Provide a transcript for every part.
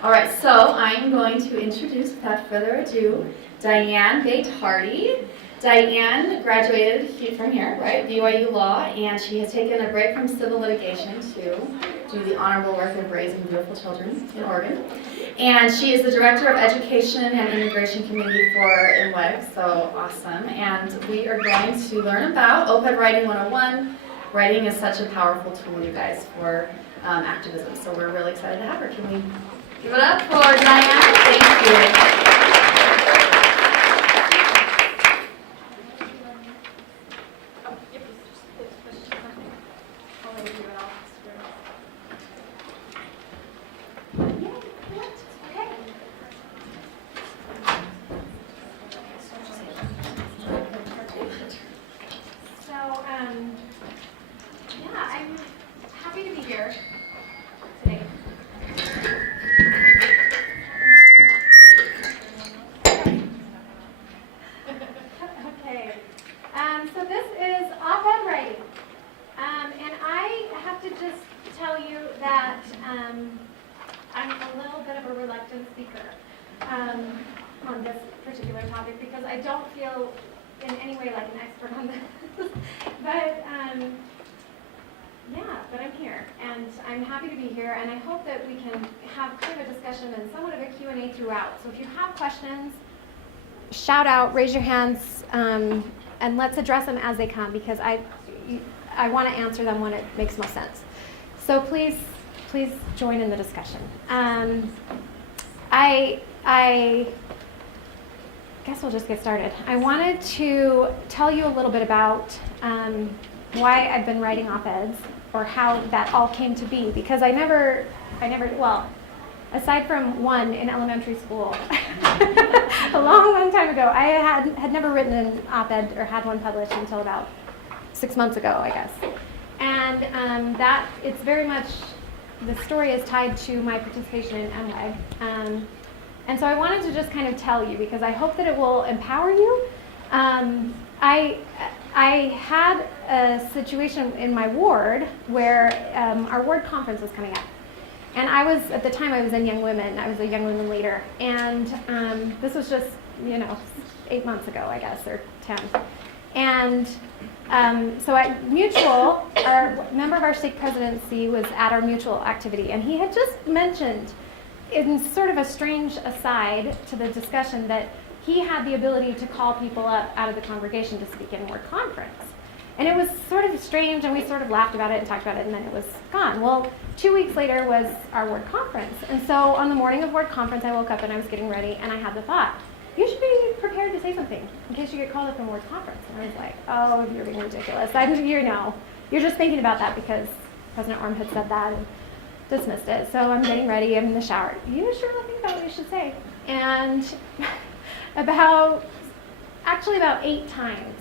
All right, so I'm going to introduce, without further ado, Diane Bate Hardy. Diane graduated from here, right, BYU Law, and she has taken a break from civil litigation to do the honorable work of raising beautiful children in Oregon. And she is the Director of Education and Immigration Committee for IMWEG, so awesome. And we are going to learn about OpEd Writing 101. Writing is such a powerful tool, you guys, for activism, so we're really excited to have her. Can we give it up for Diane? Thank you. So this is OpEd Writing, and I have to just tell you that I'm a little bit of a reluctant speaker on this particular topic because I don't feel in any way like an expert on this. But but I'm here, and I'm happy to be here, and I hope that we can have kind of a discussion and somewhat of a Q&A throughout. So if you have questions, shout out, raise your hands, and let's address them as they come because I want to answer them when it makes most sense. So please join in the discussion. I guess we'll just get started. I wanted to tell you a little bit about why I've been writing op-eds or how that all came to be because I never, well, aside from one in elementary school, a long time ago, I had never written an op-ed or had one published until about 6 months ago, I guess. And that it's very much, the story is tied to my participation in MWEG. And so I wanted to just kind of tell you because I hope that it will empower you. I had a situation in my ward where our ward conference was coming up. And at the time I was in Young Women. I was a Young Women leader. And this was just, 8 months ago, I guess, or 10. And so at Mutual, a member of our stake presidency was at our Mutual activity. And he had just mentioned, in sort of a strange aside to the discussion, that he had the ability to call people up out of the congregation to speak in ward conference. And it was sort of strange, and we sort of laughed about it and talked about it, and then it was gone. Well, 2 weeks later was our ward conference. And so on the morning of ward conference, I woke up and I was getting ready, and I had the thought, you should be prepared to say something in case you get called up in ward conference. And I was like, oh, you're being ridiculous. You're just thinking about that because President Orm had said that and dismissed it. So I'm getting ready, I'm in the shower. You sure think about what you should say. And about 8 times,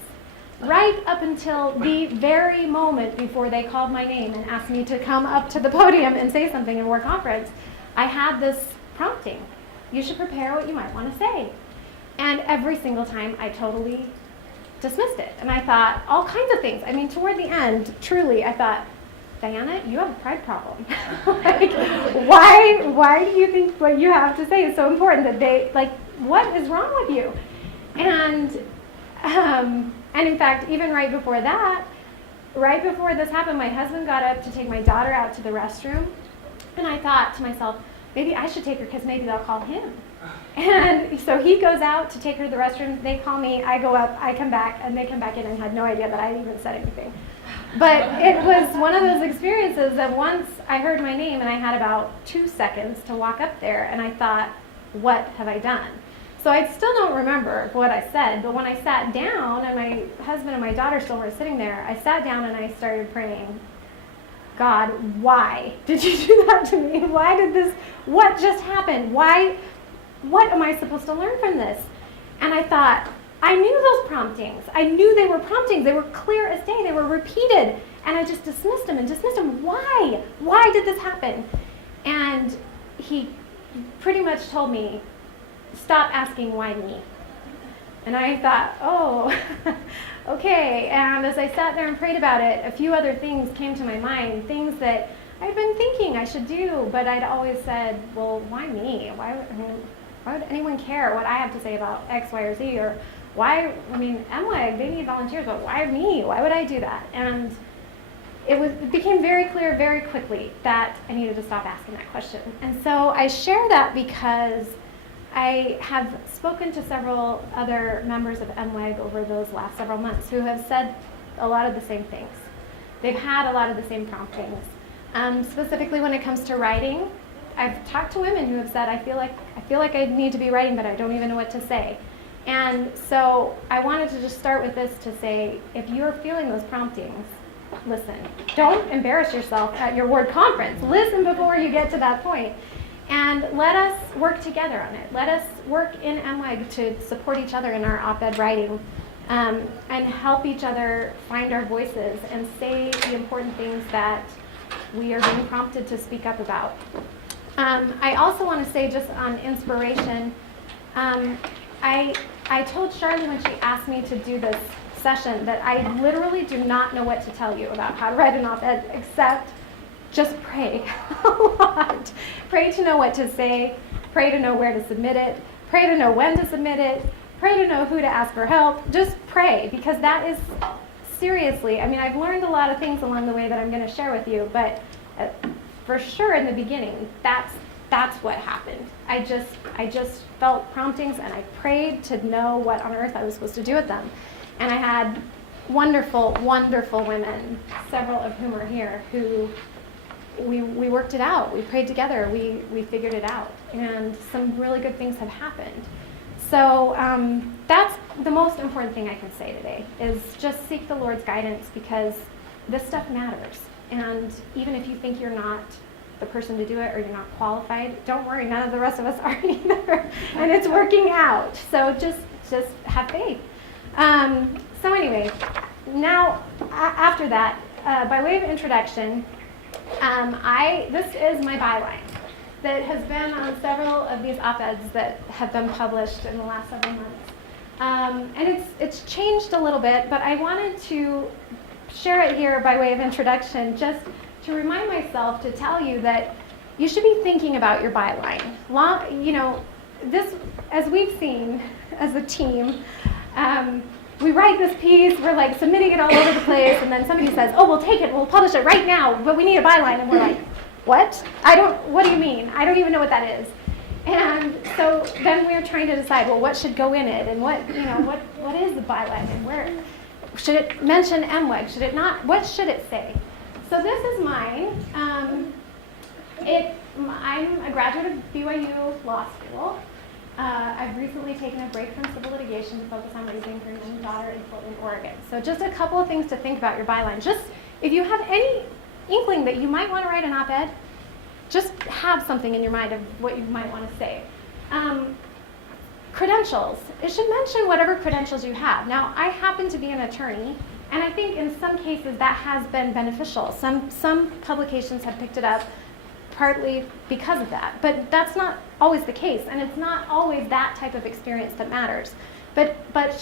right up until the very moment before they called my name and asked me to come up to the podium and say something in ward conference, I had this prompting. You should prepare what you might want to say. And every single time I totally dismissed it. And I thought all kinds of things. I mean, toward the end, truly, I thought, Diana, you have a pride problem. Like, why do you think what you have to say is so important that what is wrong with you? And in fact, even right before this happened, my husband got up to take my daughter out to the restroom, and I thought to myself, maybe I should take her because maybe they'll call him. And so he goes out to take her to the restroom, they call me, I go up, I come back, and they come back in and had no idea that I even said anything. But it was one of those experiences that once I heard my name and I had about 2 seconds to walk up there, and I thought, what have I done? So I still don't remember what I said, but when I sat down and my husband and my daughter still were sitting there, I sat down and I started praying, God, why did you do that to me? What just happened? What am I supposed to learn from this? And I thought, I knew those promptings. I knew they were promptings. They were clear as day. They were repeated. And I just dismissed them. Why? Why did this happen? And he pretty much told me, stop asking why me. And I thought, oh, okay. And as I sat there and prayed about it, a few other things came to my mind, things that I'd been thinking I should do, but I'd always said, well, why me? Why would anyone care what I have to say about X, Y, or Z? Or why, MWAG, they need volunteers, but why me? Why would I do that? And it became very clear very quickly that I needed to stop asking that question. And so I share that because I have spoken to several other members of MWAG over those last several months who have said a lot of the same things. They've had a lot of the same promptings. Specifically when it comes to writing, I've talked to women who have said, I feel like I need to be writing, but I don't even know what to say. And so I wanted to just start with this to say, if you're feeling those promptings, listen. Don't embarrass yourself at your ward conference. Listen before you get to that point. And let us work together on it. Let us work in MWAG to support each other in our op-ed writing, and help each other find our voices and say the important things that we are being prompted to speak up about. I also want to say, just on inspiration, I told Charlie when she asked me to do this session that I literally do not know what to tell you about how to write an op-ed, except just pray a lot. Pray to know what to say, pray to know where to submit it, pray to know when to submit it, pray to know who to ask for help. Just pray, because that is seriously, I've learned a lot of things along the way that I'm going to share with you, but for sure in the beginning, that's what happened. I just felt promptings, and I prayed to know what on earth I was supposed to do with them. And I had wonderful, wonderful women, several of whom are here, who we worked it out. We prayed together. We figured it out. And some really good things have happened. So that's the most important thing I can say today, is just seek the Lord's guidance, because this stuff matters. And even if you think you're not the person to do it, or you're not qualified, don't worry, none of the rest of us are either. And it's working out. So just have faith. So anyway, now after that, by way of introduction, this is my byline that has been on several of these op-eds that have been published in the last several months. And it's changed a little bit, but I wanted to share it here by way of introduction, just to remind myself to tell you that you should be thinking about your byline. This, as we've seen as a team, we write this piece, we're like submitting it all over the place, and then somebody says, oh, we'll take it, we'll publish it right now, but we need a byline, and we're like, what? What do you mean? I don't even know what that is. And so then we're trying to decide, well, what should go in it, and what is the byline, and where should it mention MWAG? Should it not? What should it say? So this is mine. I'm a graduate of BYU Law School. I've recently taken a break from civil litigation to focus on raising her young daughter in Portland, Oregon. So just a couple of things to think about your byline. Just if you have any inkling that you might want to write an op-ed, just have something in your mind of what you might want to say. Credentials. It should mention whatever credentials you have. Now, I happen to be an attorney, and I think in some cases that has been beneficial. Some publications have picked it up partly because of that, but that's not always the case, and it's not always that type of experience that matters. But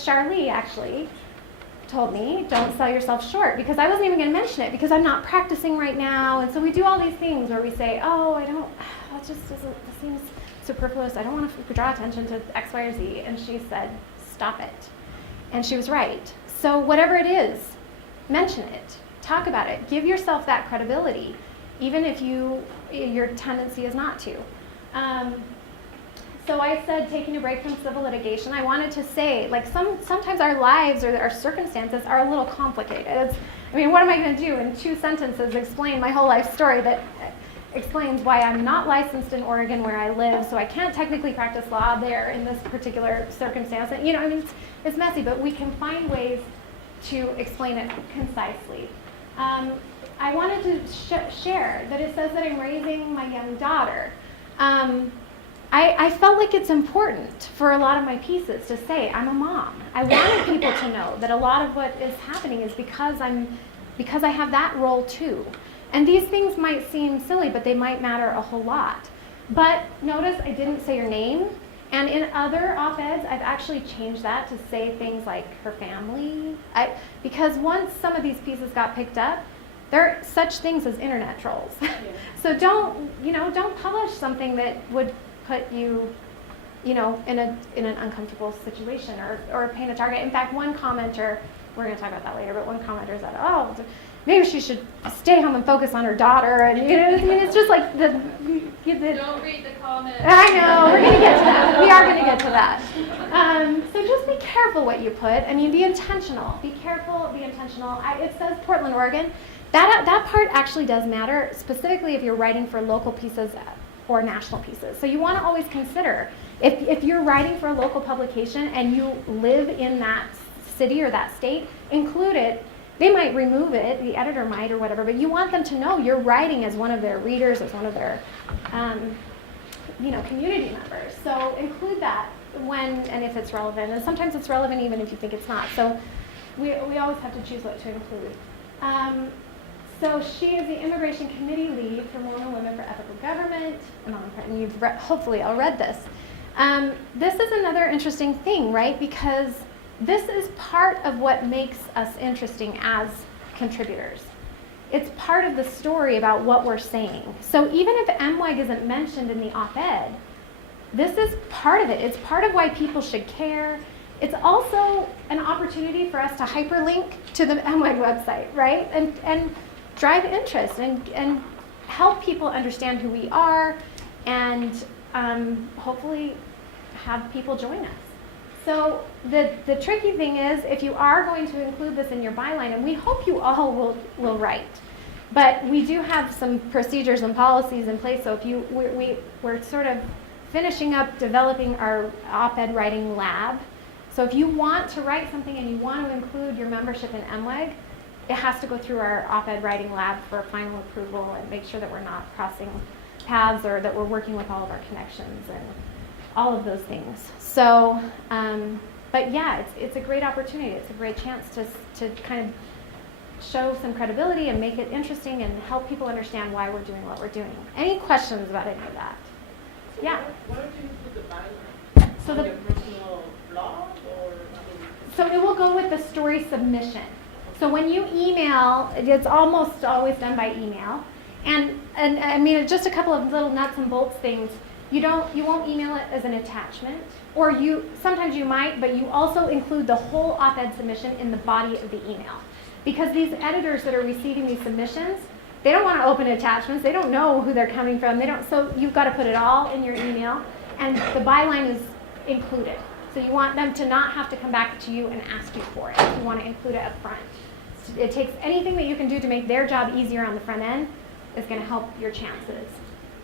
Charlie actually told me, don't sell yourself short, because I wasn't even going to mention it, because I'm not practicing right now. And so we do all these things where we say, oh, it just doesn't, this seems superfluous, I don't want to draw attention to X, Y, or Z. And she said, stop it. And she was right. So whatever it is, mention it, talk about it, give yourself that credibility, even if your tendency is not to. So I said taking a break from civil litigation. I wanted to say, like, sometimes our lives or our circumstances are a little complicated. What am I going to do in 2 sentences explain my whole life story that explains why I'm not licensed in Oregon where I live, so I can't technically practice law there in this particular circumstance. It's messy, but we can find ways to explain it concisely. I wanted to share that it says that I'm raising my young daughter. I felt like it's important for a lot of my pieces to say I'm a mom. I wanted people to know that a lot of what is happening is because I have that role too. And these things might seem silly, but they might matter a whole lot. But notice I didn't say your name. And in other op-eds, I've actually changed that to say things like her family. Because once some of these pieces got picked up, There are such things as internet trolls. So don't publish something that would put you, in an uncomfortable situation or paint a target. In fact, one commenter, we're going to talk about that later, but one commenter said, oh, maybe she should stay home and focus on her daughter. And, it's just like Don't read the comments. I know, we're going to get to that. We are going to get to that. So just be careful what you put. I mean, be intentional. Be careful, be intentional. It says Portland, Oregon. That part actually does matter, specifically if you're writing for local pieces or national pieces. So you want to always consider, if you're writing for a local publication and you live in that city or that state, include it. They might remove it, the editor might or whatever, but you want them to know you're writing as one of their readers, as one of their community members. So include that when and if it's relevant. And sometimes it's relevant even if you think it's not. So we always have to choose what to include. So she is the Immigration Committee Lead for Mormon Women for Ethical Government. And you've hopefully all read this. This is another interesting thing, right? Because this is part of what makes us interesting as contributors. It's part of the story about what we're saying. So even if MWAG isn't mentioned in the op-ed, this is part of it. It's part of why people should care. It's also an opportunity for us to hyperlink to the MWAG website, right? And drive interest and help people understand who we are and hopefully have people join us. So the tricky thing is, if you are going to include this in your byline, and we hope you all will write, but we do have some procedures and policies in place. So if we're sort of finishing up developing our OpEd Writing Lab. So if you want to write something and you want to include your membership in MWAG, it has to go through our OpEd Writing Lab for final approval and make sure that we're not crossing paths or that we're working with all of our connections and all of those things. So, but yeah, it's a great opportunity. It's a great chance to kind of show some credibility and make it interesting and help people understand why we're doing what we're doing. Any questions about any of that? Yeah. Why don't you put the byline? So Your personal blog or? So it will go with the story submission. So when you email, it's almost always done by email. And I mean, just a couple of little nuts and bolts things. You won't email it as an attachment, or sometimes you might, but you also include the whole op-ed submission in the body of the email. Because these editors that are receiving these submissions, they don't want to open attachments. They don't know who they're coming from. So you've got to put it all in your email, and the byline is included. So you want them to not have to come back to you and ask you for it. You want to include it up front. It takes anything that you can do to make their job easier on the front end is going to help your chances.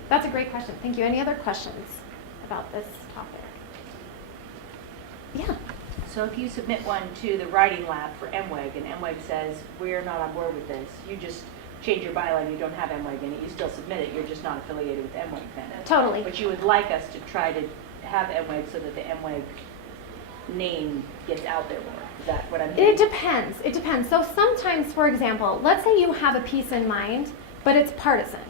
That's a great question. Thank you. Any other questions about this topic? Yeah. So if you submit one to the writing lab for MWAG and MWAG says, we're not on board with this, you just change your byline, you don't have MWAG in it, you still submit it, you're just not affiliated with MWAG then. Totally. But you would like us to try to have MWAG so that the MWAG name gets out there more. Is that what I'm hearing? It depends. It depends. So sometimes, for example, let's say you have a piece in mind, but it's partisan.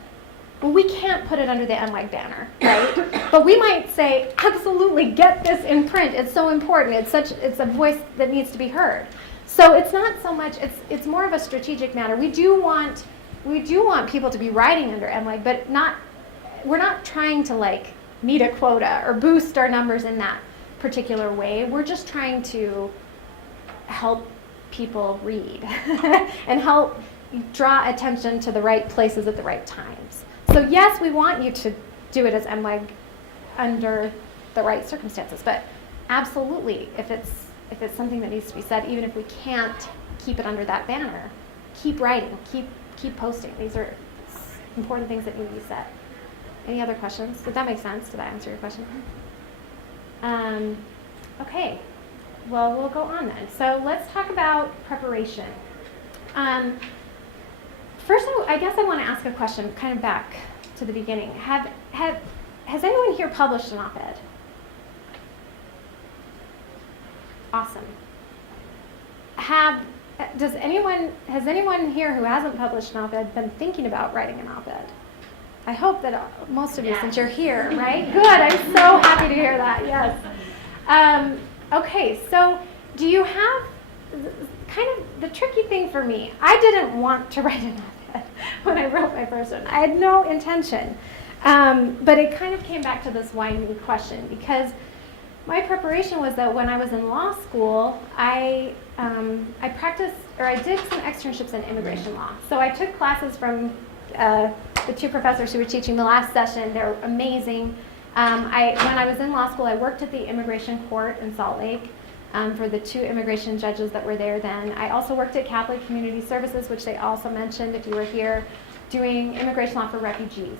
Well, we can't put it under the MWAG banner, right? But we might say, absolutely, get this in print. It's so important. It's a voice that needs to be heard. So it's not so much. It's more of a strategic matter. We do want people to be writing under MWAG, but we're not trying to meet a quota or boost our numbers in that particular way. We're just trying to help people read and help draw attention to the right places at the right times. So yes, we want you to do it as MWAG under the right circumstances, but absolutely, if it's something that needs to be said, even if we can't keep it under that banner, keep writing, keep posting. These are important things that need to be said. Any other questions? Did that make sense? Did I answer your question? Okay. Well, we'll go on then. So let's talk about preparation. First, I guess I want to ask a question, kind of back to the beginning. Has anyone here published an op-ed? Awesome. Has anyone here who hasn't published an op-ed been thinking about writing an op-ed? I hope that most of you, since you're here, right? Good. I'm so happy to hear that. Yes. Okay. So, do you have kind of the tricky thing for me? I didn't want to write an op-ed. when I wrote my first one. I had no intention. But it kind of came back to this why me question, because my preparation was that when I was in law school, I practiced, or I did some externships in immigration law. So I took classes from the two professors who were teaching the last session. They're amazing. When I was in law school, I worked at the immigration court in Salt Lake for the two immigration judges that were there then. I also worked at Catholic Community Services, which they also mentioned if you were here, doing immigration law for refugees.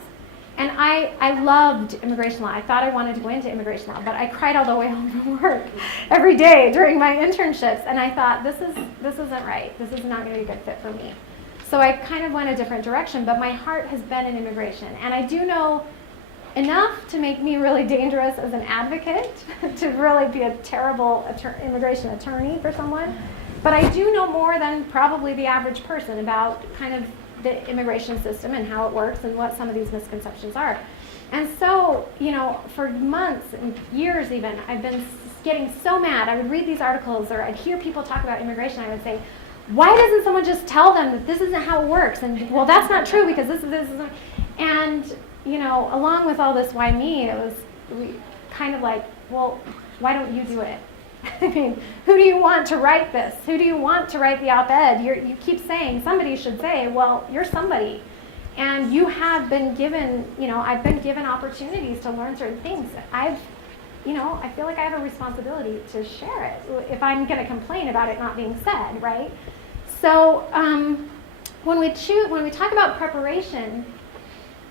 And I loved immigration law. I thought I wanted to go into immigration law, but I cried all the way home from work every day during my internships. And I thought, this isn't right. This is not going to be a good fit for me. So I kind of went a different direction, but my heart has been in immigration. And I do know enough to make me really dangerous as an advocate, to really be a terrible immigration attorney for someone. But I do know more than probably the average person about kind of the immigration system and how it works and what some of these misconceptions are. And so, for months and years even, I've been getting so mad. I would read these articles or I'd hear people talk about immigration. I would say, why doesn't someone just tell them that this isn't how it works? And, well, that's not true because this is. And, along with all this why me, it was kind of like, well, why don't you do it? I mean, who do you want to write this? Who do you want to write the op-ed? You keep saying, somebody should say, well, you're somebody. And you have been given, I've been given opportunities to learn certain things. I feel like I have a responsibility to share it if I'm going to complain about it not being said, right? So when we talk about preparation,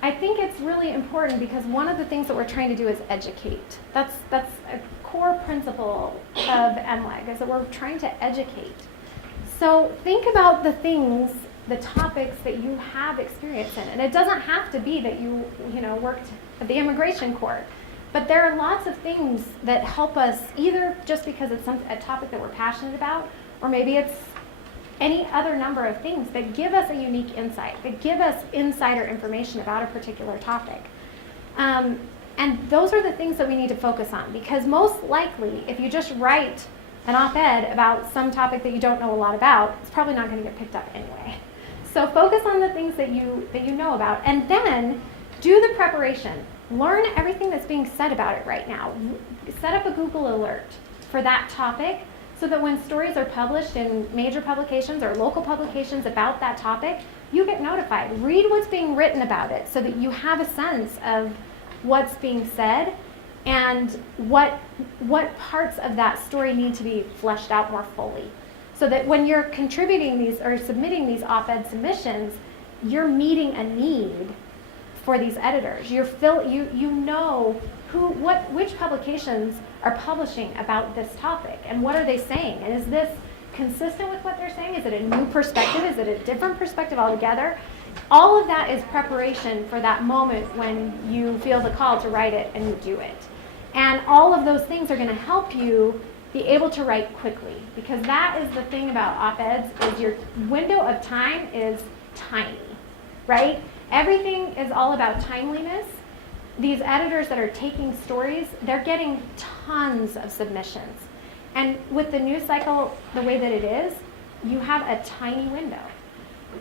I think it's really important because one of the things that we're trying to do is educate. That's a core principle of MWEG, is that we're trying to educate. So think about the things, the topics that you have experience in. And it doesn't have to be that you worked at the immigration court. But there are lots of things that help us, either just because it's a topic that we're passionate about, or maybe it's any other number of things that give us a unique insight, that give us insider information about a particular topic. And those are the things that we need to focus on, because most likely, if you just write an op-ed about some topic that you don't know a lot about, it's probably not going to get picked up anyway. So focus on the things that you know about, and then do the preparation. Learn everything that's being said about it right now. Set up a Google alert for that topic so that when stories are published in major publications or local publications about that topic, you get notified. Read what's being written about it so that you have a sense of what's being said and what parts of that story need to be fleshed out more fully. So that when you're contributing these or submitting these op-ed submissions, you're meeting a need for these editors. You know which publications are publishing about this topic and what are they saying, and is this consistent with what they're saying? Is it a new perspective? Is it a different perspective altogether? All of that is preparation for that moment when you feel the call to write it and you do it. And all of those things are going to help you be able to write quickly, because that is the thing about op-eds, is your window of time is tiny, right? Everything is all about timeliness. These editors that are taking stories, they're getting tons of submissions. And with the news cycle the way that it is, you have a tiny window.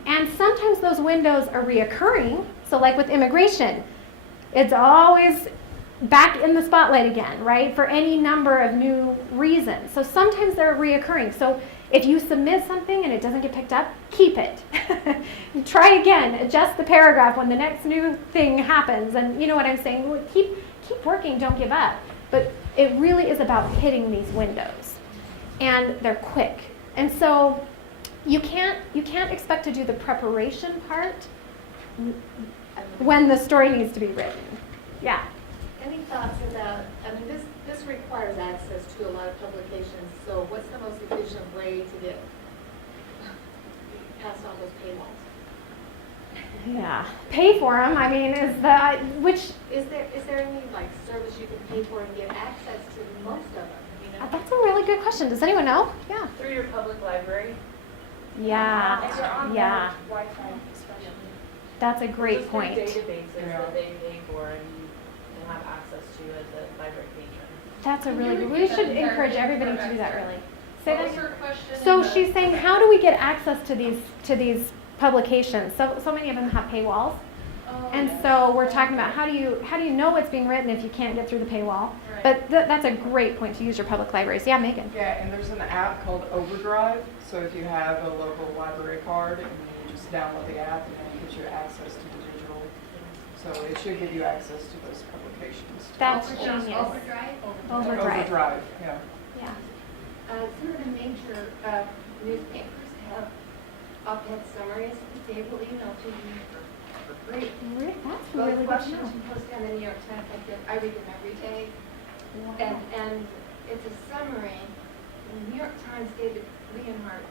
And sometimes those windows are reoccurring. So like with immigration, it's always back in the spotlight again, right? For any number of new reasons. So sometimes they're reoccurring. So if you submit something and it doesn't get picked up, keep it. Try again, adjust the paragraph when the next new thing happens. And you know what I'm saying? Keep working, don't give up. But it really is about hitting these windows. And they're quick. And so you can't expect to do the preparation part when the story needs to be written. Yeah. Any thoughts about, this requires access to a lot of publications, so what's the most efficient way to get past all those paywalls? Yeah. Pay for them, Is there any service you can pay for and get access to most of them? That's a really good question. Does anyone know? Yeah. Through your public library? Yeah. And they're on Yeah. Wi-Fi especially. That's a great Just point. databases that they pay for and you can have access to as a library patron. That's a really good. We should encourage everybody to do that. Really. Say What was that. her question? So she's saying, how do we get access to these publications. So many of them have paywalls. And so we're talking about how do you know what's being written if you can't get through the paywall? Right. But that's a great point to use your public libraries. Yeah, Megan. Yeah, and there's an app called Overdrive. So if you have a local library card, and you just download the app, and then it gives you access to the digital. So it should give you access to those publications. That's Overdrive. genius. Overdrive? Overdrive. Overdrive, yeah. Yeah. Some of the major newspapers have op-ed summaries that they will email to you for free. That's Both really good to know. Washington Post and the New York Times, I read them every day. Wow. And it's a summary. The New York Times, David Leonhardt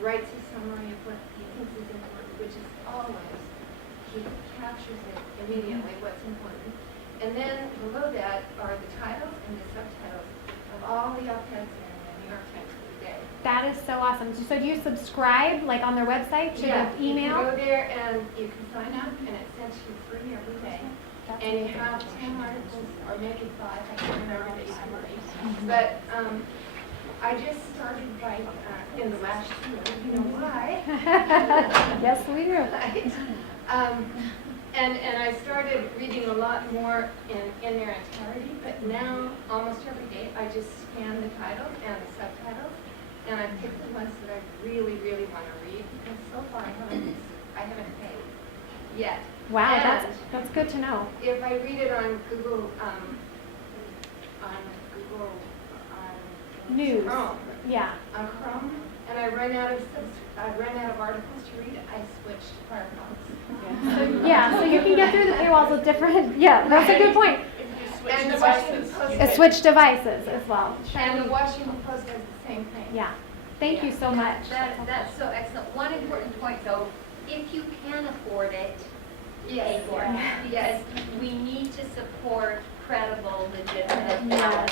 writes a summary of what he thinks is important, which is always, he captures it immediately, what's important. And then below that are the titles and the subtitles of all the op-eds in the New York Times for the day. That is so awesome. So do you subscribe, like on their website, to the You email? can go there and you can sign up, and it sends you free every day. That's And you amazing. have 10 articles, or maybe 5, I can't remember that you can read. But I just started by, in the last year, you know why? Yes, we do. Right? And I started reading a lot more in their entirety, but now, almost every day, I just scan the title and the subtitles, and I pick the ones that I really, really want to read, because so far I haven't paid yet. Wow, And that's good to know. if I read it on Google, News. Chrome, Yeah. on Chrome, and I run out of articles to read, I switch to Firefox. Yeah, so you can get through the paywalls with different, yeah, that's a good point. And the Washington Post, Switch devices as well. and the Washington Post does the same thing. Yeah. Thank you so much. That's so excellent. One important point though, if you can afford it, pay for it. Yes. Because we need to support credible, legitimate Yes.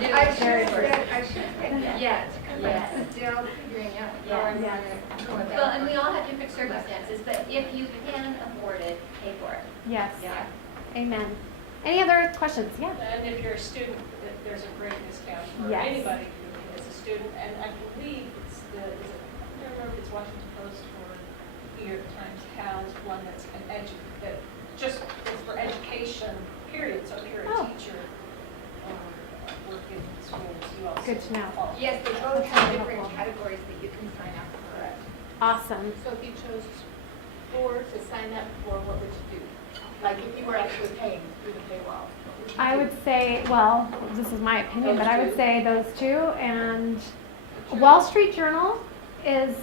I should say yes, because Yes. I'm still figuring out how I'm Yes. gonna go about it. Well, and we all have different circumstances, but if you can afford it, pay for it. Yes. Yeah. Amen. Any other questions? Yeah. And if you're a student, there's a great discount for Yes. anybody who is a student. And I believe it's I don't remember if it's Washington Post or New York Times has one that's that just is for education, period. So if you're Oh. a teacher or work in schools, you also. Good to know. qualify. Yes, they both have different categories that you can sign up for. Awesome. So if you chose 4 to sign up for, what would you do? Like if you were actually paying through the paywall? What would you I do? would say, well, this is my opinion, but Those I would two. say those two. And Wall Street Journal is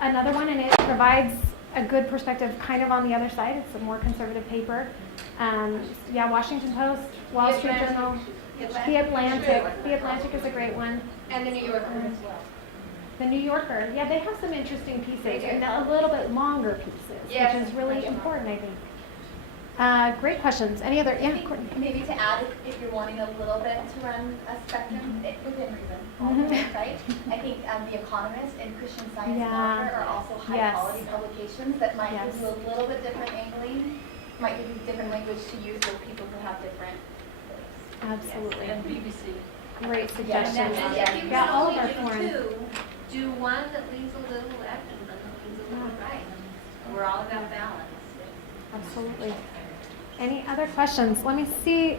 another one, and it provides a good perspective kind of on the other side. It's a more conservative paper. Yeah, Washington Post, Wall The Street Atlantic. Journal, The The Atlantic. The Atlantic is a great one. And the New Yorker as well. The New Yorker, yeah, they have some interesting pieces They do. and a little bit longer pieces, Yes, which is really much more. important, I think. Great questions. Any other? Yeah, Courtney. Maybe to add, if you're wanting a little bit to run a spectrum, within reason, Mhm. right? I think The Economist and Christian Science Yeah. Monitor are also Yes. high-quality publications that might Yes. give you a little bit different angling, might give you different language to use for people who have different beliefs. Absolutely. And BBC. Great Yeah, suggestions. And if you Yeah, can all only of our do forums. 2, do one that leaves a little left and one that leaves a little right. We're all about balance. Absolutely. Any other questions? Let me see.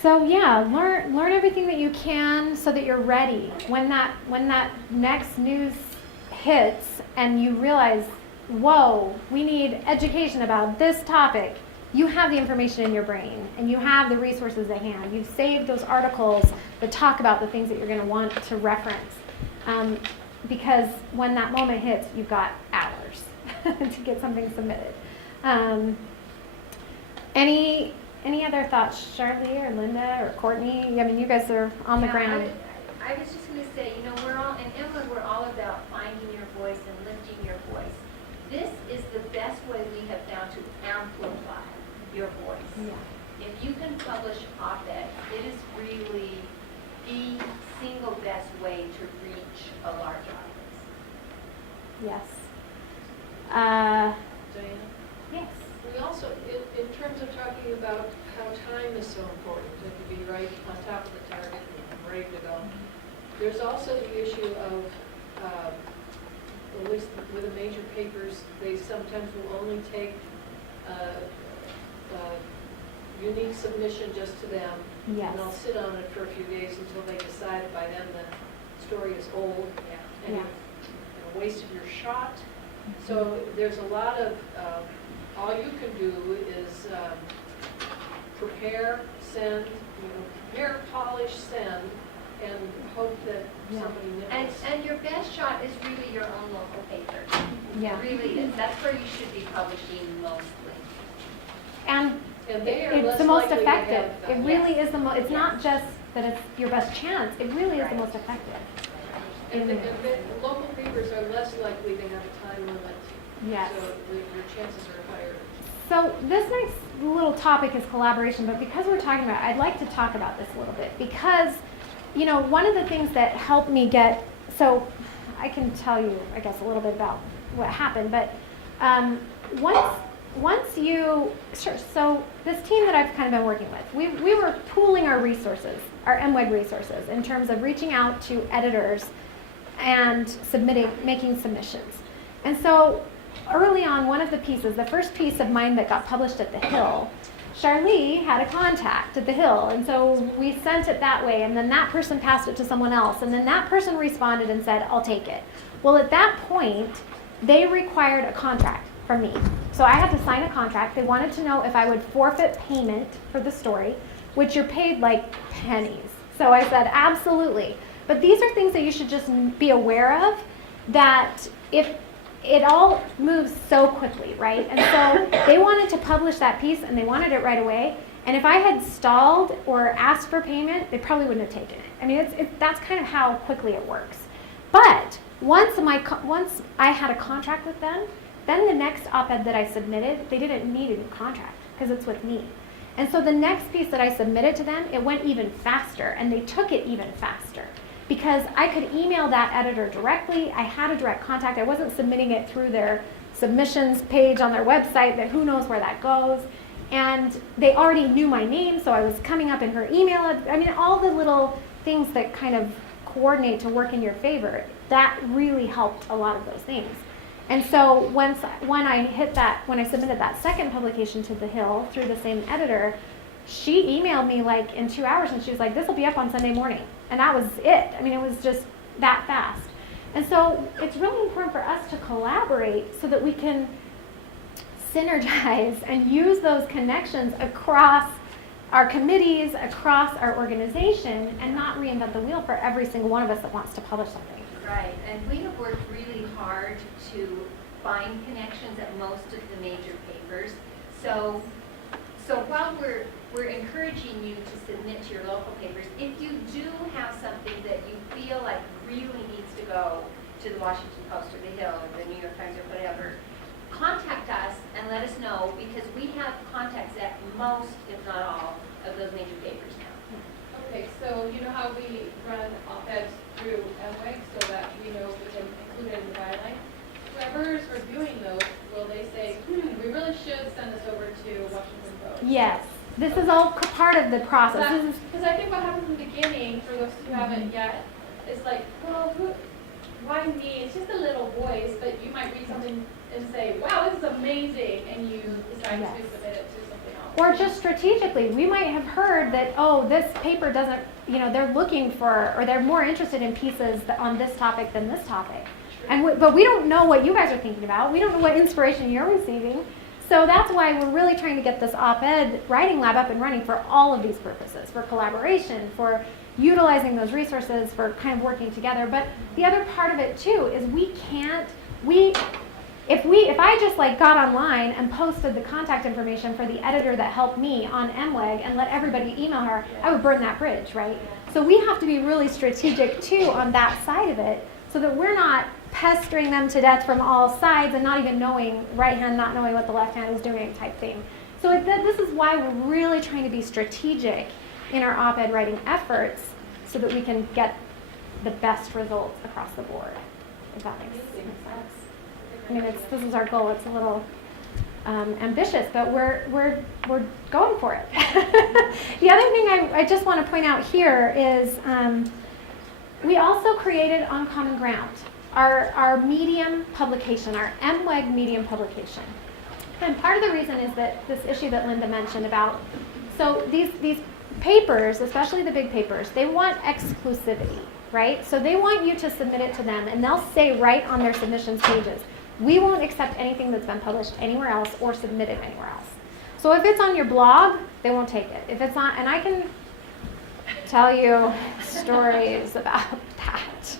So yeah, learn everything that you can so that you're ready when that next news hits and you realize, whoa, we need education about this topic. You have the information in your brain and you have the resources at hand. You've saved those articles that talk about the things that you're going to want to reference. Because when that moment hits, you've got hours to get something submitted. Any other thoughts, Charlie or Linda or Courtney? I mean, you guys are on the Yeah, I ground. was just going to say, we're all, in Emma, we're all about finding your voice and lifting your voice. This is the best way we have found to amplify your voice. Yeah. If you can publish op-ed, it is really the single best way to reach a large audience. Yes. Diana? Yes. We also, in terms of talking about how time is so important and to be right on top of the target and ready to go, there's also the issue of at least with the major papers, they sometimes will only take unique submission just to them. Yes. And they'll sit on it for a few days until they decide by then the story is old and Yeah. you've wasted your shot. So there's a lot of, all you can do is prepare, send, prepare, polish, send, and hope that somebody knows. And your best shot is really your own local paper. Yeah. It really is. That's where you should be publishing mostly. And And they are it's less the most likely to have effective. that. It really is the most, it's not just that it's your best chance, it really is the most effective. And the local papers are less likely to have a time limit. Yes. So your chances are higher. So this next little topic is collaboration, but because we're talking about it, I'd like to talk about this a little bit because, one of the things that helped me get, so I can tell you, I guess, a little bit about what happened, but so this team that I've kind of been working with, we were pooling our resources, our MWEG resources, in terms of reaching out to editors and making submissions. And so early on, one of the pieces, the first piece of mine that got published at the Hill, Charlie had a contact at the Hill, and so we sent it that way, and then that person passed it to someone else, and then that person responded and said, I'll take it. Well, at that point, they required a contract from me. So I had to sign a contract. They wanted to know if I would forfeit payment for the story, which you're paid like pennies. So I said, absolutely. But these are things that you should just be aware of, that if it all moves so quickly, right? And so they wanted to publish that piece and they wanted it right away. And if I had stalled or asked for payment, they probably wouldn't have taken it. I mean, that's kind of how quickly it works. But once I had a contract with them, then the next op-ed that I submitted, they didn't need a new contract because it's with me. And so the next piece that I submitted to them, it went even faster, and they took it even faster because I could email that editor directly. I had a direct contact. I wasn't submitting it through their submissions page on their website that who knows where that goes. And they already knew my name, so I was coming up in her email. I mean, all the little things that kind of coordinate to work in your favor, that really helped a lot of those things. And so when I submitted that second publication to the Hill through the same editor, she emailed me like in 2 hours and she was like, this will be up on Sunday morning. And that was it. I mean, it was just that fast. And so it's really important for us to collaborate so that we can synergize and use those connections across our committees, across our organization, and not reinvent the wheel for every single one of us that wants to publish something. Right, and we have worked really hard to find connections at most of the major papers. So while we're encouraging you to submit to your local papers, if you do have something that you feel like really needs to go to the Washington Post or the Hill or the New York Times or whatever, contact us and let us know because we have contacts at most, if not all, of those major papers now. Okay, so you know how we run op-eds through MWEG so that we know we can include it in the Byline? Whoever's reviewing those, will they say, we really should send this over to Washington Post? Yes, this is all part of the process. Because I think what happens in the beginning, for those who haven't yet, is like, well, why me? It's just a little voice, but you might read something and say, wow, this is amazing, and you decide to submit it to something else. Or just strategically, we might have heard that, oh, this paper doesn't, they're looking for, or they're more interested in pieces on this topic than this topic. But we don't know what you guys are thinking about. We don't know what inspiration you're receiving. So that's why we're really trying to get this OpEd Writing Lab up and running for all of these purposes, for collaboration, for utilizing those resources, for kind of working together. But the other part of it too is if I just got online and posted the contact information for the editor that helped me on MWEG and let everybody email her, I would burn that bridge, right? So we have to be really strategic too on that side of it so that we're not pestering them to death from all sides and not even knowing, right hand not knowing what the left hand is doing type thing. So this is why we're really trying to be strategic in our op-ed writing efforts so that we can get the best results across the board, if that makes sense. I mean, this is our goal. It's a little ambitious, but we're going for it. The other thing I just want to point out here is we also created On Common Ground. our medium publication, our MWEG medium publication. And part of the reason is that this issue that Linda mentioned about, so these papers, especially the big papers, they want exclusivity, right? So they want you to submit it to them, and they'll say right on their submissions pages, we won't accept anything that's been published anywhere else or submitted anywhere else. So if it's on your blog, they won't take it. If it's on, and I can tell you stories about that.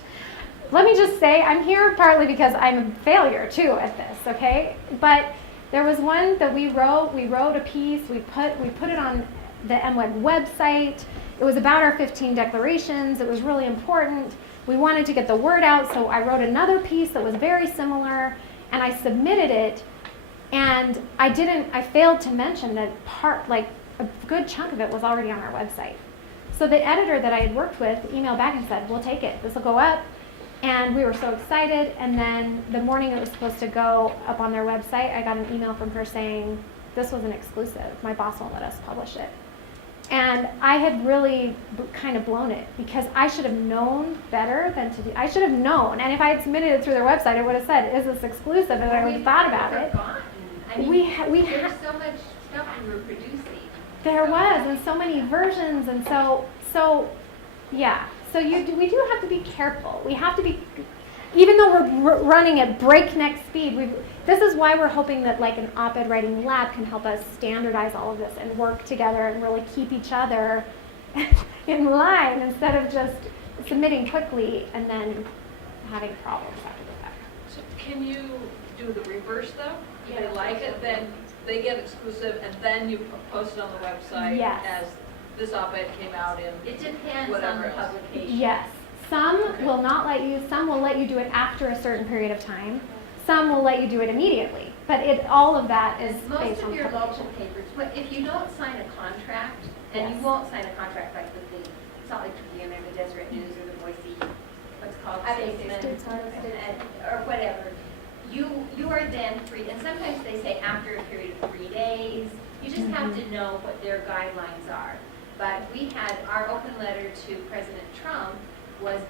Let me just say, I'm here partly because I'm a failure too at this, okay? But there was one that we wrote a piece, we put it on the MWEG website. It was about our 15 declarations. It was really important. We wanted to get the word out, so I wrote another piece that was very similar, and I submitted it, and I failed to mention that a good chunk of it was already on our website. So the editor that I had worked with emailed back and said, we'll take it, this will go up. And we were so excited, and then the morning it was supposed to go up on their website, I got an email from her saying, this was an exclusive, my boss won't let us publish it. And I had really kind of blown it, because I should have known better than to do, I should have known, and if I had submitted it through their website, it would have said, is this exclusive, and I would have thought about it. I mean, there's so much stuff we were producing. There was, and so many versions, and so yeah. So we do have to be careful. We have to be, even though we're running at breakneck speed, this is why we're hoping that like an OpEd Writing Lab can help us standardize all of this and work together and really keep each other in line instead of just submitting quickly and then having problems after the fact. So can you do the reverse though? If they like it, then they get exclusive, and then you post it on the website Yes. as this op-ed came out in It depends on whatever the else. publication. Yes. Some will not let you, some will let you do it after a certain period of time. Some will let you do it immediately. But all of that is Most based of on your publication. local papers, if you don't sign a contract, and you won't sign a contract like with the Salt Lake Tribune or the Deseret News or the Boise, what's it called, Statesman, or whatever, you are then free, and sometimes they say after a period of 3 days, you just have to know what their guidelines are. But we had our open letter to President Trump was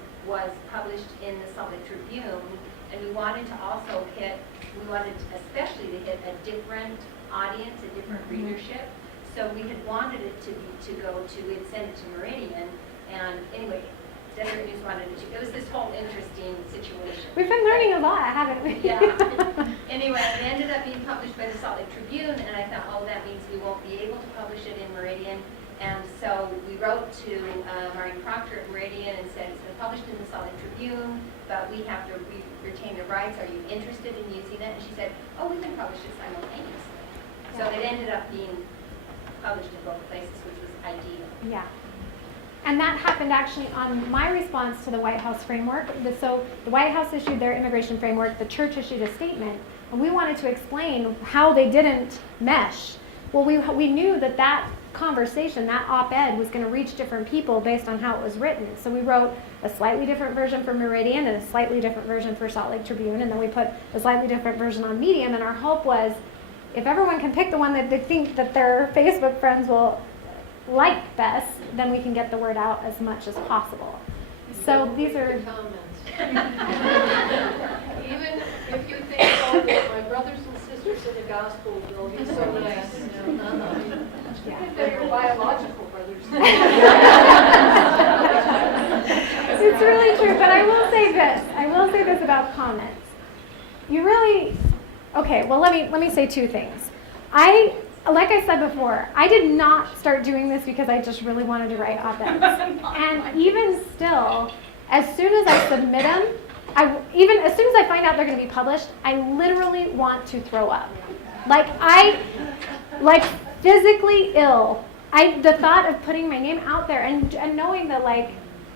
published in the Salt Lake Tribune, and we wanted to especially to hit a different audience, a different readership. So we had wanted it to go to, we'd send it to Meridian, and anyway, Deseret News wanted it to, it was this whole interesting situation. We've been learning a lot, haven't we? Yeah. Anyway, it ended up being published by the Salt Lake Tribune, and I thought, oh, that means we won't be able to publish it in Meridian. And so we wrote to Marty Proctor at Meridian and said, it's been published in the Salt Lake Tribune, but we have to retain the rights. Are you interested in using it? And she said, oh, we can publish it simultaneously. So it ended up being published in both places, which was ideal. Yeah. And that happened actually on my response to the White House framework. So the White House issued their immigration framework, the church issued a statement, and we wanted to explain how they didn't mesh. Well, we knew that conversation, that op-ed was going to reach different people based on how it was written. So we wrote a slightly different version for Meridian and a slightly different version for Salt Lake Tribune, and then we put a slightly different version on Medium, and our hope was if everyone can pick the one that they think that their Facebook friends will like best, then we can get the word out as much as possible. So these are... The comments. Even if you think, oh, that my brothers and sisters in the gospel will be so nice. They're your biological brothers. It's really true, but I will say this about comments. You really, okay, well let me say two things. Like I said before, I did not start doing this because I just really wanted to write op-eds. And even still, as soon as I submit them, as soon as I find out they're going to be published, I literally want to throw up. Like physically ill. The thought of putting my name out there and knowing that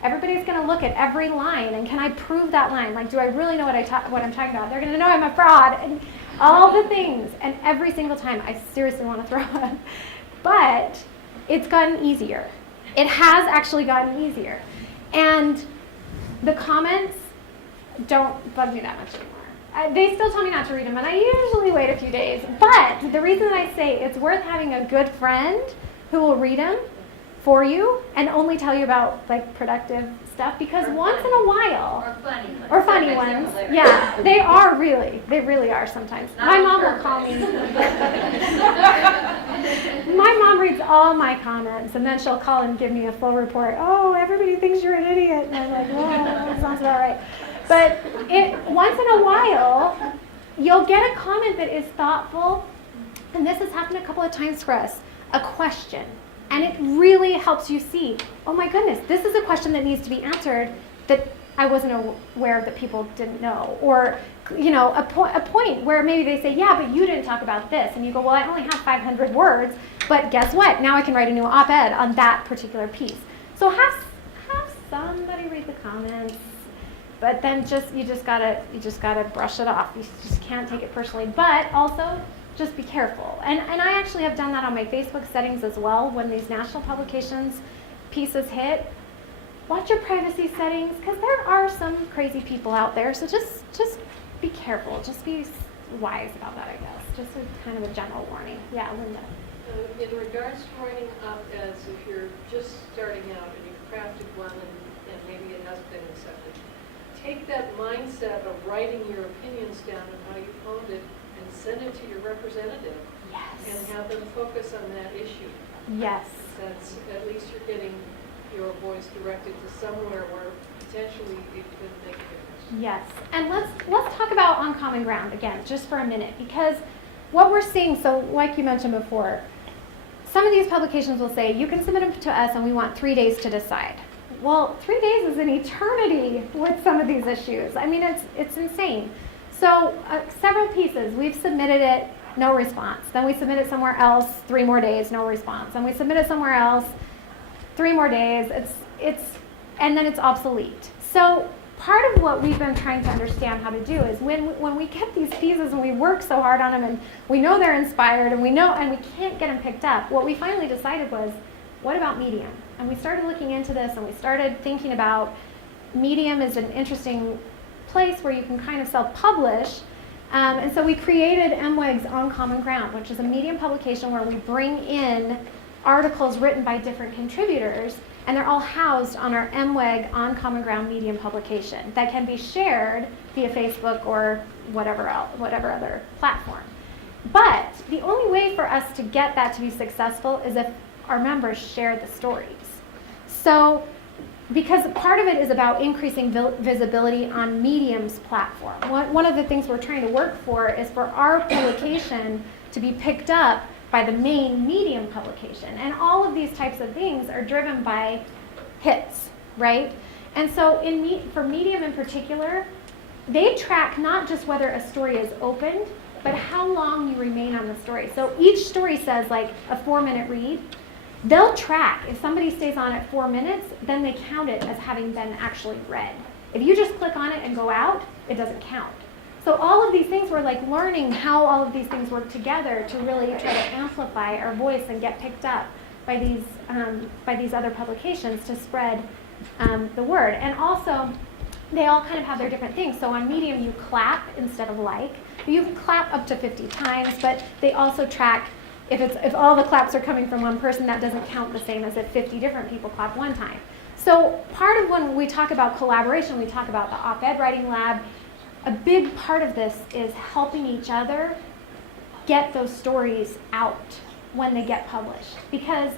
everybody's going to look at every line, and can I prove that line? Do I really know what I'm talking about? They're going to know I'm a fraud, and all the things. And every single time, I seriously want to throw up. But it's gotten easier. It has actually gotten easier. And the comments don't bug me that much anymore. They still tell me not to read them, and I usually wait a few days. But the reason that I say it's worth having a good friend who will read them for you and only tell you about like productive stuff, because once in a while, Or funny or funny ones. ones, Hilarious. yeah, they really are sometimes. Not My on mom will call me. My mom reads all my comments, and then she'll call and give me a full report. Oh, everybody thinks you're an idiot, and I'm like, well, that sounds about right. But once in a while, you'll get a comment that is thoughtful, and this has happened a couple of times for us, a question. And it really helps you see, oh my goodness, this is a question that needs to be answered that I wasn't aware of, that people didn't know. Or, you know, a point where maybe they say, yeah, but you didn't talk about this. And you go, well, I only have 500 words, but guess what? Now I can write a new op-ed on that particular piece. So have somebody read the comments, but then you just gotta brush it off. You just can't take it personally. But also, just be careful. And I actually have done that on my Facebook settings as well. When these national publications pieces hit, watch your privacy settings, because there are some crazy people out there. So just be careful. Just be wise about that, I guess. Just kind of a general warning. Yeah, Linda. In regards to writing op-eds, if you're just starting out and you've crafted one and maybe it hasn't been accepted, take that mindset of writing your opinions down and how you found it, and send it to your representative. Yes. And have them focus on that issue. Yes. That's, at least you're getting your voice directed to somewhere where potentially it could make a difference. Yes. And let's talk about on common ground again, just for a minute, because what we're seeing, so like you mentioned before, some of these publications will say, you can submit them to us and we want 3 days to decide. Well, 3 days is an eternity with some of these issues. I mean, it's insane. So several pieces, we've submitted it, no response. Then we submit it somewhere else, 3 more days, no response. And we submit it somewhere else, 3 more days, and then it's obsolete. So part of what we've been trying to understand how to do is when we get these pieces and we work so hard on them and we know they're inspired and we can't get them picked up, what we finally decided was, what about Medium? And we started looking into this and we started thinking about Medium is an interesting place where you can kind of self-publish. And so we created MWEG's On Common Ground, which is a Medium publication where we bring in articles written by different contributors, and they're all housed on our MWEG On Common Ground Medium publication that can be shared via Facebook or whatever other platform. But the only way for us to get that to be successful is if our members share the stories. So, because part of it is about increasing visibility on Medium's platform. One of the things we're trying to work for is for our publication to be picked up by the main Medium publication. And all of these types of things are driven by hits, right? And so for Medium in particular, they track not just whether a story is opened, but how long you remain on the story. So each story says like a 4-minute read. They'll track, if somebody stays on it 4 minutes, then they count it as having been actually read. If you just click on it and go out, it doesn't count. So all of these things, we're like learning how all of these things work together to really try to amplify our voice and get picked up by these other publications to spread the word. And also, they all kind of have their different things. So on Medium, you clap instead of like. You can clap up to 50 times, but they also track if all the claps are coming from one person, that doesn't count the same as if 50 different people clap one time. So part of when we talk about collaboration, we talk about the OpEd Writing Lab. A big part of this is helping each other get those stories out when they get published. Because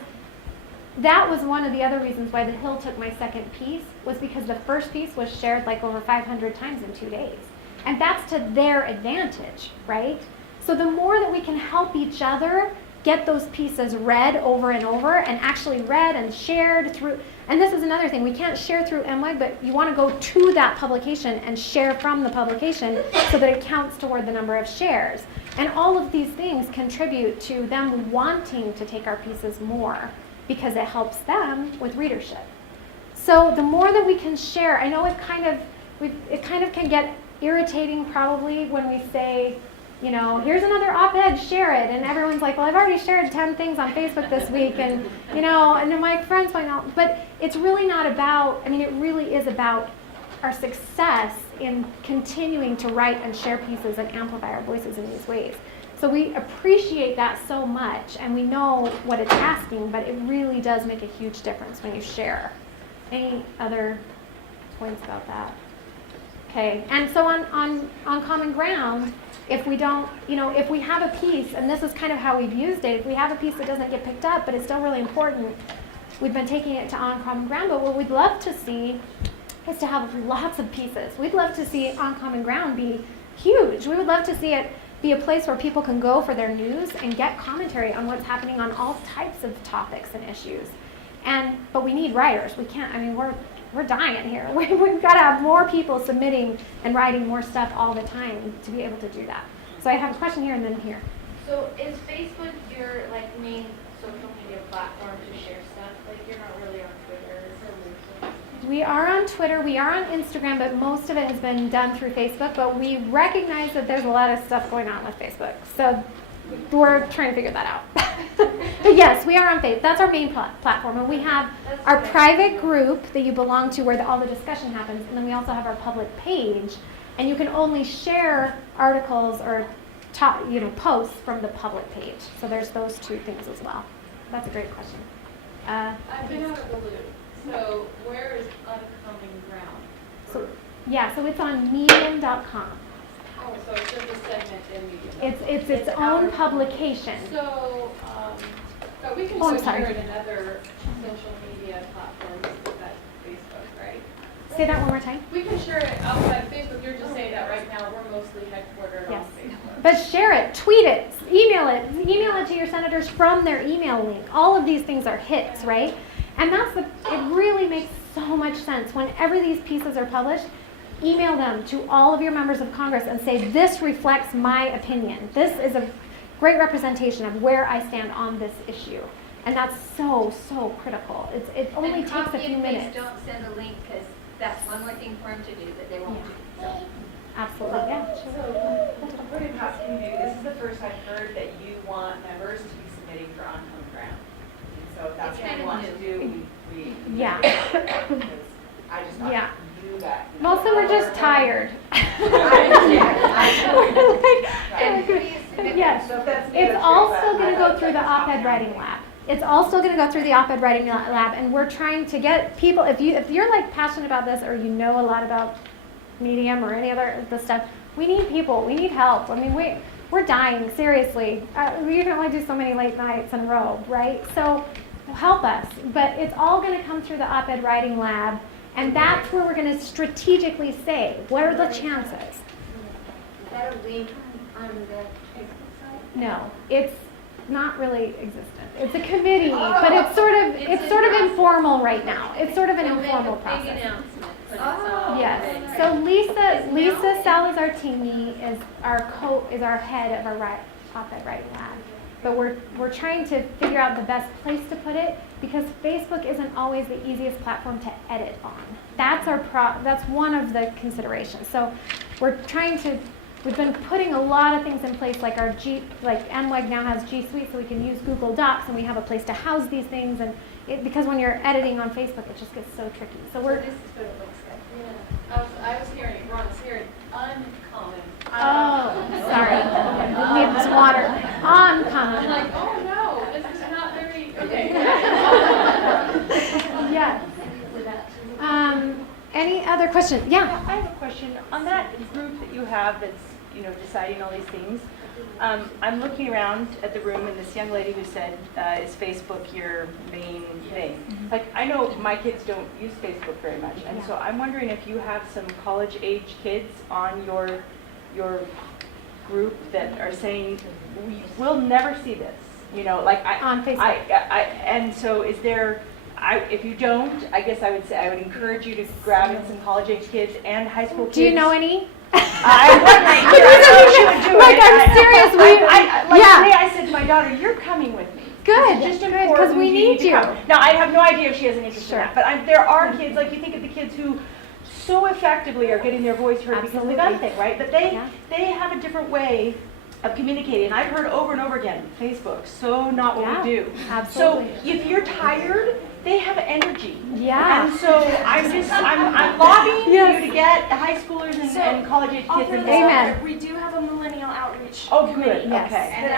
that was one of the other reasons why The Hill took my second piece, was because the first piece was shared like over 500 times in 2 days. And that's to their advantage, right? So the more that we can help each other get those pieces read over and over, and actually read and shared through, and this is another thing, we can't share through MWEG, but you want to go to that publication and share from the publication so that it counts toward the number of shares. And all of these things contribute to them wanting to take our pieces more because it helps them with readership. So the more that we can share, I know it kind of can get irritating probably when we say, you know, here's another op-ed, share it. And everyone's like, well, I've already shared 10 things on Facebook this week. And, you know, and then my friends point out, but it's really not about, I mean, it really is about our success in continuing to write and share pieces and amplify our voices in these ways. So we appreciate that so much, and we know what it's asking, but it really does make a huge difference when you share. Any other points about that? Okay, and so on Common Ground, if we don't, if we have a piece, and this is kind of how we've used it, if we have a piece that doesn't get picked up, but it's still really important, we've been taking it to On Common Ground, but what we'd love to see is to have lots of pieces. We'd love to see On Common Ground be huge. We would love to see it be a place where people can go for their news and get commentary on what's happening on all types of topics and issues. But we need writers. We can't, we're dying here. We've got to have more people submitting and writing more stuff all the time to be able to do that. So I have a question here and then here. So is Facebook your main social media platform to share stuff? You're not really on Twitter or LinkedIn? We are on Twitter, we are on Instagram, but most of it has been done through Facebook. But we recognize that there's a lot of stuff going on with Facebook. So we're trying to figure that out. But yes, we are on Facebook. That's our main platform. And we have our private group that you belong to where all the discussion happens. And then we also have our public page. And you can only share articles or posts from the public page. So there's those two things as well. That's a great question. I've been out of the loop. So where is Uncommon Ground? So it's on medium.com. Oh, so it's just a segment in Medium. It's its own publication. So, but we can Oh, I'm still share sorry. it in other social media platforms besides Facebook, right? Say that one more time. We can share it outside of Facebook. You're just saying that right now we're mostly headquartered Yes. on Facebook. But share it, tweet it, email it to your senators from their email link. All of these things are hits, right? And it really makes so much sense. Whenever these pieces are published, email them to all of your members of Congress and say, this reflects my opinion. This is a great representation of where I stand on this issue. And that's so, so critical. It only takes a few minutes. Don't send a link because that's one more thing for them to do that they won't do. So. Absolutely, yeah. So, what in past community, this is the first I've heard that you want members to be submitting for On-Common Ground. And so if that's It's what kind you of want to do, we Yeah. because I just thought Yeah. you do that. Most of them are just tired. Yes. So if that's me, It's that's also great, but going to I go through the that's OpEd not Writing counting. Lab. It's also going to go through the OpEd Writing Lab, and we're trying to get people, if you're passionate about this or you know a lot about Medium or any other of the stuff, we need people, we need help. We're dying, seriously. We can only do so many late nights in a row, right? So help us. But it's all going to come through the OpEd Writing Lab, and that's where we're going to strategically say, what are the chances? Is that a link on the Facebook site? No, it's not really existent. It's a committee, but it's sort of informal right now. It's sort of an informal process. Yes. So Lisa Salazartini is our head of our OpEd Writing Lab. But we're trying to figure out the best place to put it because Facebook isn't always the easiest platform to edit on. That's one of the considerations. So we've been putting a lot of things in place, like NWEG now has G Suite, so we can use Google Docs, and we have a place to house these things. And because when you're editing on Facebook, it just gets so tricky. So This is what it looks like. Yeah. I was hearing it wrong. I was hearing uncommon. Oh, sorry. Need some water. Uncommon. I'm like, oh no, this is not very, okay. Yeah. Any other questions? Yeah. I have a question. On that group that you have that's, deciding all these things, I'm looking around at the room and this young lady who said, is Facebook your main thing? I know my kids don't use Facebook very much, and so I'm wondering if you have some college-age kids on your group that are saying, we'll never see this, On Facebook. And so is there, if you don't, I guess I would say I would encourage you to grab in some college-age kids and high school kids. Do you know any? I'm wondering. I know she would do it. I'm serious. Today I said to my daughter, "You're coming with me." Good. It's just Good, important. because we need to you. come. Now I have no idea if she has an interest Sure. in that, but there are kids you think of the kids who so effectively are getting their voice heard because of the gun thing, right? But they have a different way of communicating. And I've heard over and over again, Facebook, so not what we do. Absolutely. So if you're tired they have energy. Yeah. And so I'm lobbying Yes. you to get high schoolers and college age kids involved. Amen. We do have a millennial outreach. Oh, good, committee. Yes. okay.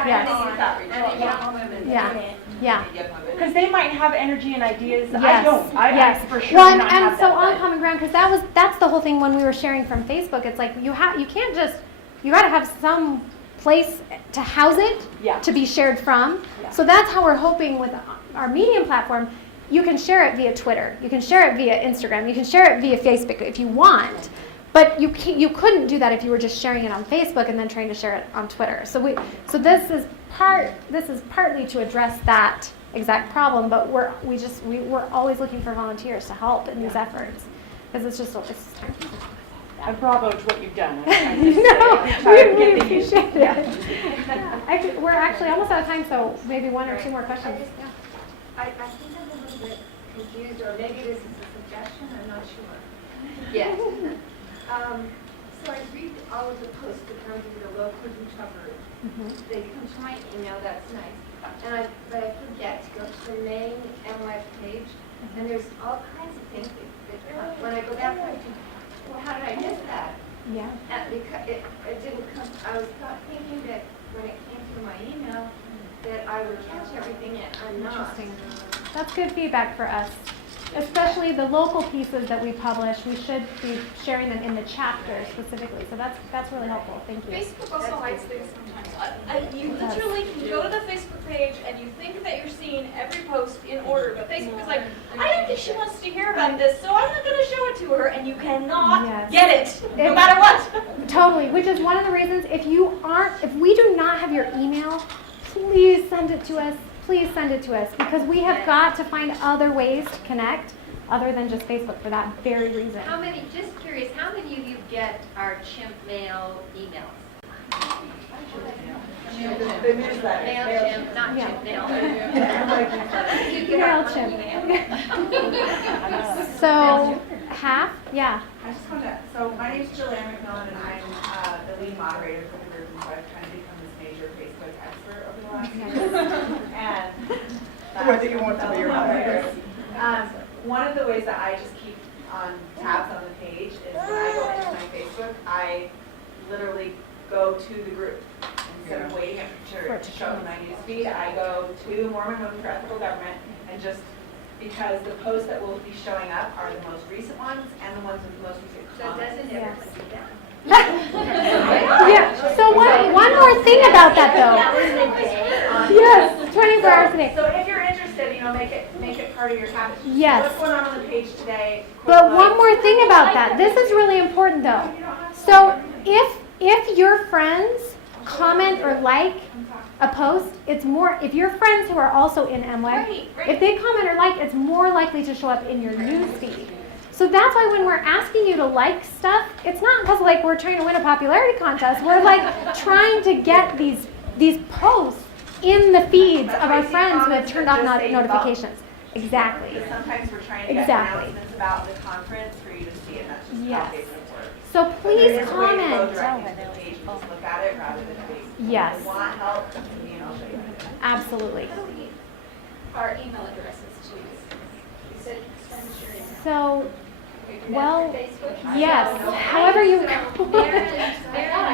Yes. Yeah. Because they might have energy and ideas. I Yes. don't. I Yes. for sure Well, do not and have so that, on but- common ground, because that's the whole thing when we were sharing from Facebook. It's like you can't just, you got to have some place to house it, Yeah. to be shared from. Yeah. So that's how we're hoping with our Medium platform. You can share it via Twitter, you can share it via Instagram, you can share it via Facebook if you want. But you couldn't do that if you were just sharing it on Facebook and then trying to share it on Twitter. So this is partly to address that exact problem, but we're always looking for volunteers to help in these efforts, because it's time. I'm bravo to what you've done. I'm No, just we saying, really appreciate it. Yeah. We're actually almost out of time, so maybe one or two more questions. Yeah. I think I'm a little bit confused, or maybe this is a suggestion, I'm not sure. Yes. So I read all of the posts that come to the local recovery. They come to my email, that's nice. But I forget to go to the main MLF page, and there's all kinds of things that come. When I go back, I think, well, how did I miss that? Yeah. Because it didn't come, I was thinking that when it came through my email, that I would catch everything, and I'm not. Interesting. That's good feedback for us. Especially the local pieces that we publish, we should be sharing them in the chapter specifically. So that's really helpful. Thank you. Facebook also hides things sometimes. You literally can go to the Facebook page and you think that you're seeing every post in order, but Facebook is like, I don't think she wants to hear about this, so I'm not going to show it to her, and you cannot get it, no matter what. Totally, which is one of the reasons if we do not have your email, please send it to us. Please send it to us, because we have got to find other ways to connect other than just Facebook for that very reason. Just curious, how many of you get our chimp mail emails? The newsletter. MailChimp, not chimp mail. You get MailChimp. So, half? Yeah. I just want to, so my name is Julianne McMillan, and I'm the lead moderator for the group, and so I've kind of become this major Facebook expert over the last year. And Whether you want to be or not. one of the ways that I just keep on tabs on the page is when I go into my Facebook, I literally go to the group. Instead of waiting to show up in my newsfeed, I go to Mormon Women for Ethical Government, and just because the posts that will be showing up are the most recent ones and the ones with the most recent So comments. doesn't everyone do that? Yeah. So one more thing about that though. Yes, 24 hours a day. So if you're interested, make it part of your habit. Yes. What's going on the page today? But one more thing about that. This is really important though. So if your friends comment or like a post, it's more, if your friends who are also in MWEG, if they comment or like, it's more likely to show up in your news feed. So that's why when we're asking you to like stuff, it's not because like we're trying to win a popularity contest. We're like trying to get these posts in the feeds of our friends who have turned off notifications. Exactly. Because sometimes we're trying to get announcements about the conference for you to see, and that's just how Facebook works. So But please there is a way to go comment. directly to the page and just look at it rather than wait. Yes. If you want help, come to me and I'll show you. Absolutely. Our email addresses too. You said send us your email. So, well, Facebook? yes. However you. I thought I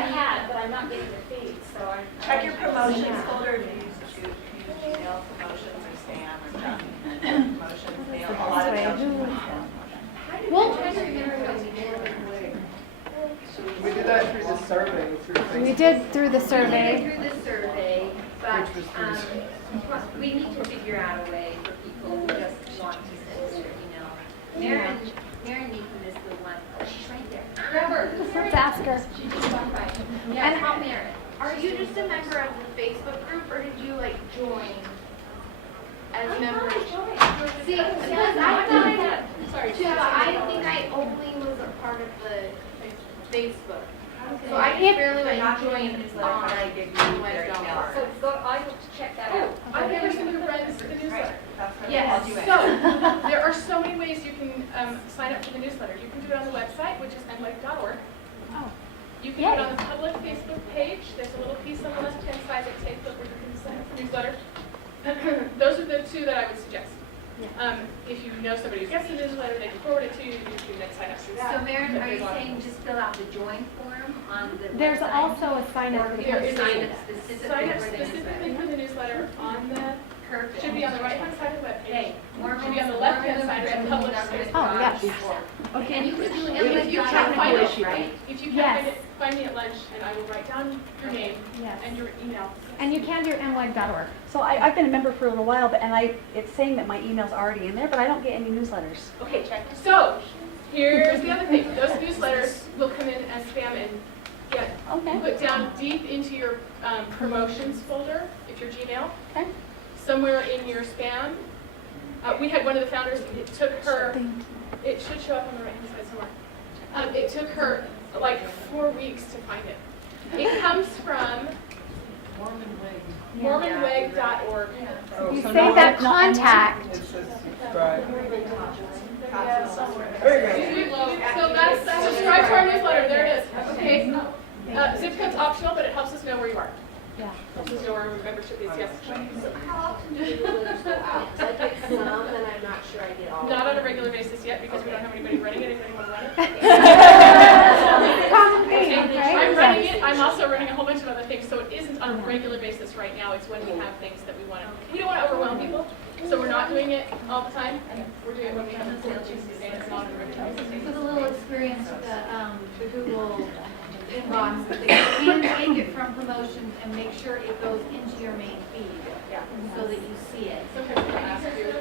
had, but I'm not getting the feed, so I'm. Check your promotions folder if you use Gmail promotions or spam or junk. Promotions, mail, a lot of mail. Well, We did that through the survey, through Facebook. we did through the survey. Through the survey, but Which was through we need to figure out a way for people who just want to send us their email. Maren Neekum is the one, oh, she's right there. Grab her. Let's ask her. She just walked by. Yeah, And- call Maren. Are you just a member of the Facebook group, or did you like join as a member? See, because I thought, Sorry. I think I only was a part of the Facebook. So I just barely like joined on So I have to check that out. I've never seen your friends the newsletter. That's what Yes. I'll do it. So, there are so many ways you can sign up for the newsletter. You can do it on the website, which is mweg.org. Oh. You can do it on the public Facebook page. There's a little piece on the left-hand side that takes up where you can sign up for newsletter. Those are the two that I would suggest. If you know somebody who gets the newsletter, they can forward it to you. You can then sign up through that. So Maren, But are you there's a lot of saying things. just fill out the join form on the There's website? also a sign up for the There is a Sign person. up specifically Sign up for the specifically newsletter. for the newsletter on the, Perfect. should be on the right-hand side of the webpage. Hey, Should be on the left-hand side of the published space. Oh, yes. Okay, and you can do If you can't find it, if you Yes. can't find me at lunch, and I will write down your name Yes. and your email. And you can do mweg.org. So I've been a member for a little while, but it's saying that my email's already in there, but I don't get any newsletters. Okay, so here's the other thing. Those newsletters will come in as spam and get Okay. put down deep into your promotions folder, if your Gmail. Okay. Somewhere in your spam. We had one of the founders, it took her, it should show up on the right-hand side somewhere. It took her like 4 weeks to find it. It comes from mormonweg.org. You save that contact. It says subscribe. So that's subscribe to our newsletter. There it is. Okay. Zip code's optional, but it helps us know where you are. Yeah. Helps us know where our membership is. Yes. How often do the newsletters go out? I get some, and I'm not sure I get all. Not on a regular basis yet because we don't have anybody running it. If anyone run it. I'm running it. I'm also running a whole bunch of other things, so it isn't on a regular basis right now. It's when we have things that we want to. We don't want to overwhelm people, so we're not doing it all the time. We're doing it when we have the chances to say it's not on a regular basis. For the little experience with the Google inbox, but they can take it from promotions and make sure it goes into your main feed, so that you see it. Sometimes we ask you.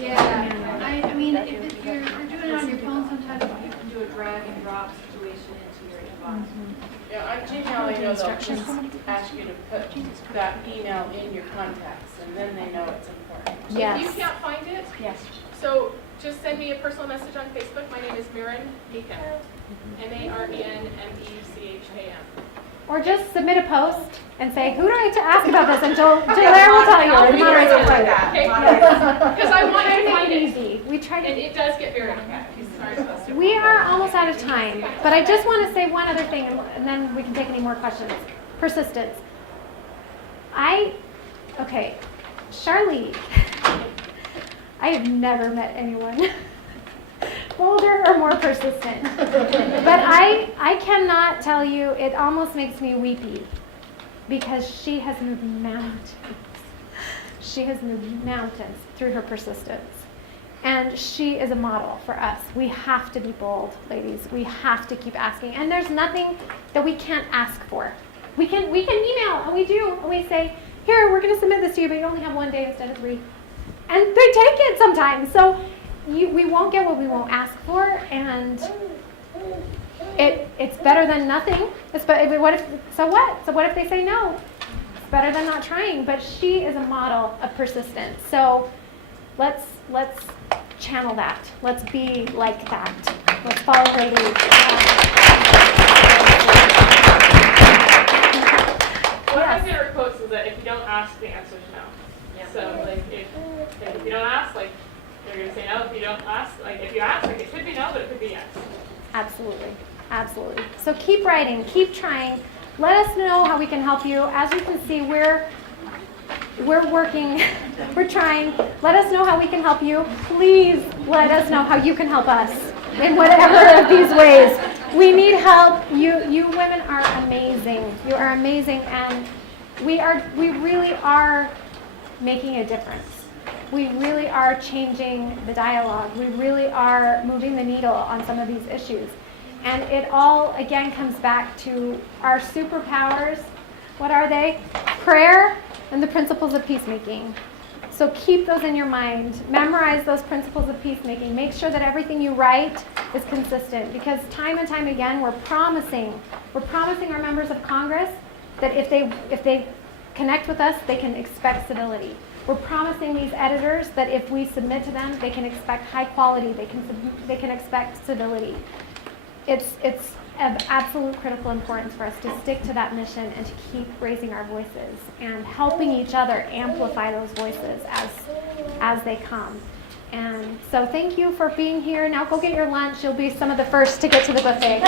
Yeah, I mean, if you're doing it on your phone, sometimes you can do a drag and drop situation into your inbox. Yeah, on Gmail, I know they'll just ask you to put that email in your contacts, and then they know it's important. Yes. If you can't find it, Yes. so just send me a personal message on Facebook. My name is Maren Meacham. MarenMeacham. Or just submit a post and say, who do I have to ask about this? And Jill Lair will tell you. Or the moderator will tell you. Because I want you to Make find it it. easy. We try And to. it does get very sorry. We are almost out of time, but I just want to say one other thing, and then we can take any more questions. Persistence. Okay, Charlie, I have never met anyone bolder or more persistent. But I cannot tell you, it almost makes me weepy because she has moved mountains. She has moved mountains through her persistence. And she is a model for us. We have to be bold, ladies. We have to keep asking. And there's nothing that we can't ask for. We can email, and we do, and we say, here, we're going to submit this to you, but you only have 1 day instead of 3. And they take it sometimes. So we won't get what we won't ask for, and it's better than nothing. So what if they say no? It's better than not trying. But she is a model of persistence. So let's channel that. Let's be like that. Let's follow her lead. One of my favorite quotes is that if you don't ask, the answer is no. So like if you don't ask, like they're gonna say no. If you don't ask, like if you ask, like it could be no, but it could be yes. Absolutely. Absolutely. So keep writing, keep trying. Let us know how we can help you. As you can see, we're working, we're trying. Let us know how we can help you. Please let us know how you can help us in whatever of these ways. We need help. You women are amazing. You are amazing, and we really are making a difference. We really are changing the dialogue. We really are moving the needle on some of these issues. And it all, again, comes back to our superpowers. What are they? Prayer and the principles of peacemaking. So keep those in your mind. Memorize those principles of peacemaking. Make sure that everything you write is consistent, because time and time again, we're promising our members of Congress that if they connect with us, they can expect civility. We're promising these editors that if we submit to them, they can expect high quality. They can expect civility. It's of absolute critical importance for us to stick to that mission and to keep raising our voices and helping each other amplify those voices as they come. And so thank you for being here. Now go get your lunch. You'll be some of the first to get to the buffet.